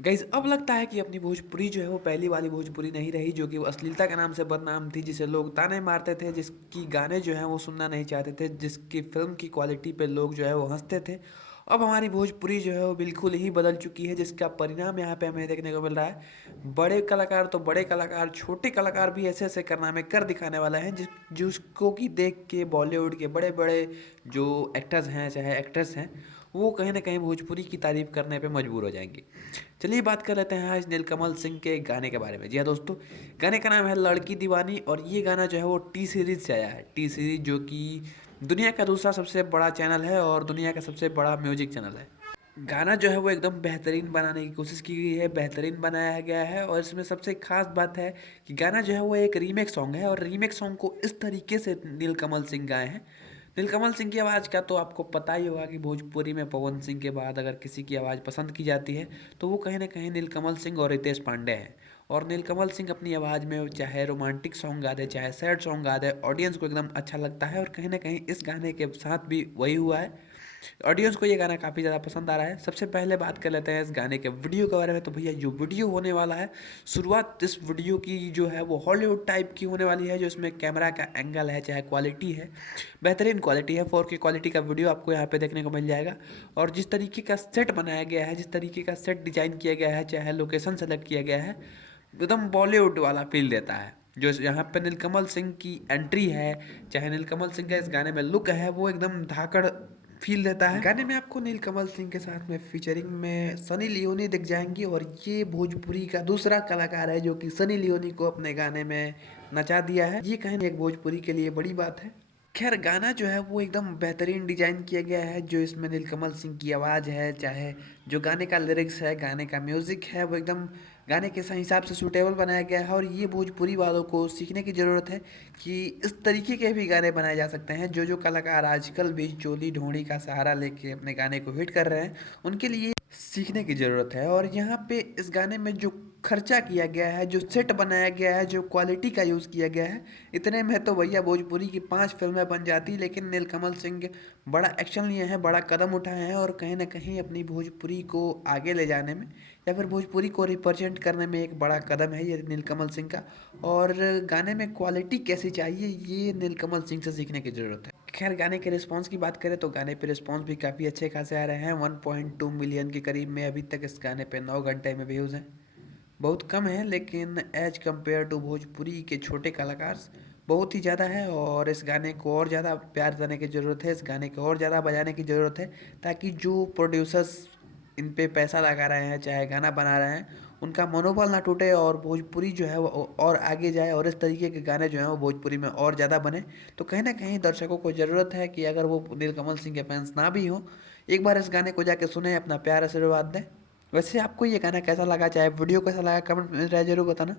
Guys अब लगता है कि अपनी भोजपुरी जो है वो पहली वाली भोजपुरी नहीं रही जो कि वो अश्लीलता के नाम से बदनाम थी, जिसे लोग ताने मारते थे, जिसकी गाने जो हैं वो सुनना नहीं चाहते थे, जिसकी फिल्म की क्वालिटी पे लोग जो है वो हंसते थे। अब हमारी भोजपुरी जो है वो बिल्कुल ही बदल चुकी है, जिसका परिणाम यहाँ पे हमें देखने को मिल रहा है। बड़े कलाकार तो बड़े कलाकार, छोटे कलाकार भी ऐसे ऐसे कारनामे कर दिखाने वाले हैं जिसको कि देख के बॉलीवुड के बड़े बड़े जो एक्टर्स हैं चाहे एक्ट्रेस हैं, वो कहीं ना कहीं भोजपुरी की तारीफ करने पे मजबूर हो जाएंगे। चलिए बात कर लेते हैं आज नीलकमल सिंह के गाने के बारे में। जी हाँ दोस्तों, गाने का नाम है लड़की दीवानी और ये गाना जो है वो टी सीरीज से आया है। टी सीरीज जो कि दुनिया का दूसरा सबसे बड़ा चैनल है और दुनिया का सबसे बड़ा म्यूजिक चैनल है। गाना जो है वो एकदम बेहतरीन बनाने की कोशिश की गई है, बेहतरीन बनाया गया है और इसमें सबसे खास बात है कि गाना जो है वो एक रीमेक सॉन्ग है और रीमेक सॉन्ग को इस तरीके से नीलकमल सिंह गाए हैं। नीलकमल सिंह की आवाज़ का तो आपको पता ही होगा कि भोजपुरी में पवन सिंह के बाद अगर किसी की आवाज़ पसंद की जाती है तो वो कहीं ना कहीं नीलकमल सिंह और रितेश पांडे हैं। और नीलकमल सिंह अपनी आवाज़ में चाहे रोमांटिक सॉन्ग गा दे चाहे सैड सॉन्ग गा दे, ऑडियंस को एकदम अच्छा लगता है और कहीं ना कहीं इस गाने के साथ भी वही हुआ है। ऑडियंस को ये गाना काफ़ी ज़्यादा पसंद आ रहा है। सबसे पहले बात कर लेते हैं इस गाने के वीडियो के बारे में। तो भैया जो वीडियो होने वाला है, शुरुआत इस वीडियो की जो है वो हॉलीवुड टाइप की होने वाली है, जो इसमें कैमरा का एंगल है चाहे क्वालिटी है, बेहतरीन क्वालिटी है। 4K क्वालिटी का वीडियो आपको यहाँ पे देखने को मिल जाएगा। और जिस तरीके का सेट बनाया गया है, जिस तरीके का सेट डिजाइन किया गया है, चाहे लोकेशन सेलेक्ट किया गया है, एकदम बॉलीवुड वाला फील देता है। जो यहाँ पे नीलकमल सिंह की एंट्री है, चाहे नीलकमल सिंह का इस गाने में लुक है, वो एकदम धाकड़ फील देता है। गाने में आपको नीलकमल सिंह के साथ में फीचरिंग में सनी लियोनी दिख जाएंगी और ये भोजपुरी का दूसरा कलाकार है जो कि सनी लियोनी को अपने गाने में नचा दिया है। ये कहीं एक भोजपुरी के लिए बड़ी बात है। खैर गाना जो है वो एकदम बेहतरीन डिजाइन किया गया है। जो इसमें नीलकमल सिंह की आवाज़ है, चाहे जो गाने का लिरिक्स है, गाने का म्यूज़िक है, वो एकदम गाने के सही हिसाब से सूटेबल बनाया गया है। और ये भोजपुरी वालों को सीखने की ज़रूरत है कि इस तरीके के भी गाने बनाए जा सकते हैं। जो जो कलाकार आजकल भी चोली ढोंडी का सहारा लेके अपने गाने को हिट कर रहे हैं, उनके लिए सीखने की ज़रूरत है। और यहाँ पे इस गाने में जो खर्चा किया गया है, जो सेट बनाया गया है, जो क्वालिटी का यूज़ किया गया है, इतने में तो भैया भोजपुरी की 5 फिल्में बन जाती। लेकिन नीलकमल सिंह बड़ा एक्शन लिए हैं, बड़ा कदम उठाए हैं और कहीं ना कहीं अपनी भोजपुरी को आगे ले जाने में या फिर भोजपुरी को रिप्रेजेंट करने में एक बड़ा कदम है ये नीलकमल सिंह का। और गाने में क्वालिटी कैसी चाहिए, ये नीलकमल सिंह से सीखने की ज़रूरत है। खैर गाने के रिस्पांस की बात करें तो गाने पे रिस्पांस भी काफ़ी अच्छे खासे आ रहे हैं। 1.2 मिलियन के करीब में अभी तक इस गाने पे 9 घंटे में व्यूज़ हैं। बहुत कम है लेकिन एज कम्पेयर टू भोजपुरी के छोटे कलाकार बहुत ही ज़्यादा है। और इस गाने को और ज़्यादा प्यार देने की ज़रूरत है, इस गाने को और ज़्यादा बजाने की ज़रूरत है, ताकि जो प्रोड्यूसर्स इन पे पैसा लगा रहे हैं चाहे गाना बना रहे हैं, उनका मनोबल ना टूटे और भोजपुरी जो है वो और आगे जाए और इस तरीके के गाने जो हैं वो भोजपुरी में और ज़्यादा बने। तो कहीं ना कहीं दर्शकों को ज़रूरत है कि अगर वो नीलकमल सिंह के फैंस ना भी हों, एक बार इस गाने को जाके सुने, अपना प्यार आशीर्वाद दें। वैसे आपको ये गाना कैसा लगा, चाहे वीडियो कैसा लगा, कमेंट में ज़रूर बताना।